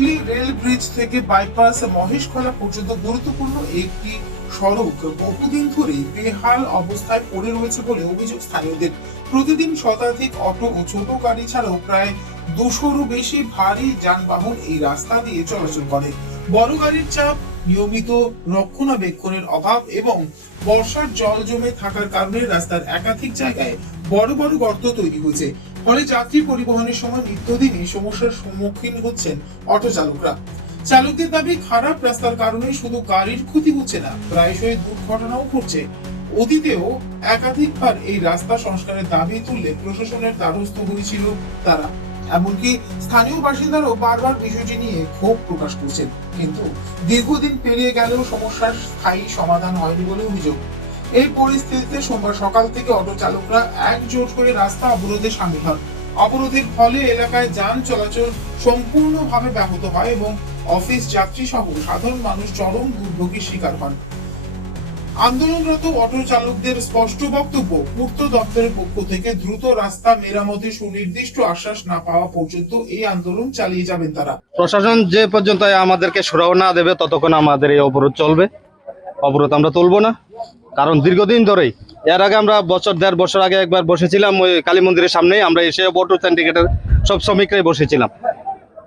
Hooghly rail bridge থেকে bypass Maheshkhola পর্যন্ত গুরুত্বপূর্ণ একটি সড়ক বহুদিন ধরে বেহাল অবস্থায় পড়ে রয়েছে বলে অভিযোগ স্থানীয়দের। প্রতিদিন শতাধিক অটো ও ছোট গাড়ি ছাড়াও প্রায় 200-রও বেশি ভারী যানবাহন এই রাস্তা দিয়ে চলাচল করে। বড় গাড়ির চাপ, নিয়মিত রক্ষণাবেক্ষণের অভাব এবং বর্ষার জল জমে থাকার কারণে রাস্তার একাধিক জায়গায় বড় বড় গর্ত তৈরি হয়েছে। ফলে যাত্রী পরিবহনের সময় নিত্যদিনই সমস্যার সম্মুখীন হচ্ছেন অটো চালকরা। চালকদের দাবি, খারাপ রাস্তার কারণে শুধু গাড়ির ক্ষতি হচ্ছে না, প্রায়শই দুর্ঘটনাও ঘটছে। অতীতেও একাধিকবার এই রাস্তা সংস্কারের দাবি তুললে প্রশাসনের দ্বারস্থ হয়েছিল তারা। এমনকি স্থানীয় বাসিন্দারাও বারবার বিষয়টি নিয়ে ক্ষোভ প্রকাশ করছেন, কিন্তু দীর্ঘদিন পেরিয়ে গেলেও সমস্যার স্থায়ী সমাধান হয়নি বলে অভিযোগ। এই পরিস্থিতিতে সোমবার সকাল থেকে অটো চালকরা একজোট হয়ে রাস্তা অবরোধে সামিল হন। অবরোধের ফলে এলাকায় যান চলাচল সম্পূর্ণভাবে ব্যাহত হয় এবং অফিস যাত্রী সহ সাধারণ মানুষ চরম দুর্ভোগের শিকার হন। আন্দোলনরত অটো চালকদের স্পষ্ট বক্তব্য, পূর্ত দপ্তরের পক্ষ থেকে দ্রুত রাস্তা মেরামতের সুনির্দিষ্ট আশ্বাস না পাওয়া পর্যন্ত এই আন্দোলন চালিয়ে যাবেন তারা। প্রশাসন যে পর্যন্ত আমাদেরকে সুরাহা না দেবে ততক্ষণ আমাদের এই অবরোধ চলবে। অবরোধ আমরা তুলব না, কারণ দীর্ঘদিন ধরেই, এর আগে আমরা দেড় বছর আগে একবার বসেছিলাম ওই কালী মন্দিরের সামনে, আমরা এসে অটো সিন্ডিকেটের সব শ্রমিকরাই বসেছিলাম।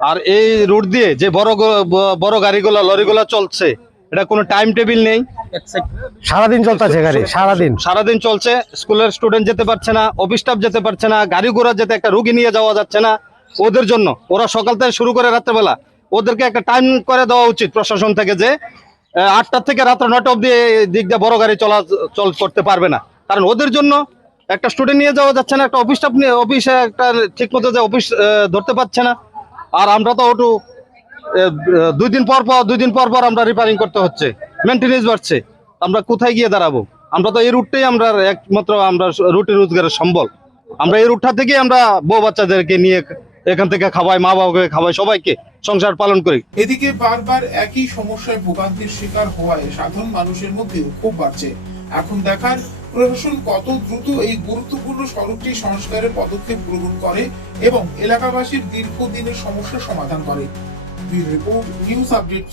আর এই রুট দিয়ে যে বড় গাড়িগুলো, লরিগুলো চলছে, এটা কোনো টাইম টেবিল নেই, সারাদিন চলতেছে গাড়ি, সারাদিন চলছে। স্কুলের স্টুডেন্ট যেতে পারছে না, অফিস স্টাফ যেতে পারছে না, গাড়ি ঘোড়া যেতে, একটা রুগী নিয়ে যাওয়া যাচ্ছে না। ওদের জন্য ওরা সকাল থেকে শুরু করে রাত্রেবেলা, ওদেরকে একটা টাইম করে দেওয়া উচিত প্রশাসন থেকে, যে 8টা থেকে রাত্র 9টা অব্দি দিক দিয়ে বড় গাড়ি চল করতে পারবে না। কারণ ওদের জন্য একটা স্টুডেন্ট নিয়ে যাওয়া যাচ্ছে না, একটা অফিস স্টাফ নিয়ে অফিসে একটা ঠিক মতো যে অফিস ধরতে পারছে না। আর আমরা তো ওটু 2 দিন পর পর আমরা রিপেয়ারিং করতে হচ্ছে, মেনটেনেন্স বাড়ছে। আমরা কোথায় গিয়ে দাঁড়াবো? আমরা তো এই রুটটাই আমরা একমাত্র আমরা রুটি রোজগারের সম্বল। আমরা এই রুটটা থেকে আমরা বউ বাচ্চাদেরকে নিয়ে এখান থেকে খাওয়াই, মা বাবাকে খাওয়াই, সবাইকে সংসার পালন করি। এদিকে বারবার একই সমস্যায় ভোগান্তির শিকার হওয়ায় সাধারণ মানুষের মধ্যে ক্ষোভ বাড়ছে। এখন দেখার প্রশাসন কত দ্রুত এই গুরুত্বপূর্ণ সড়কটি সংস্কারের পদক্ষেপ গ্রহণ করে এবং এলাকাবাসীর দীর্ঘদিনের সমস্যার সমাধান করে। Report, news update.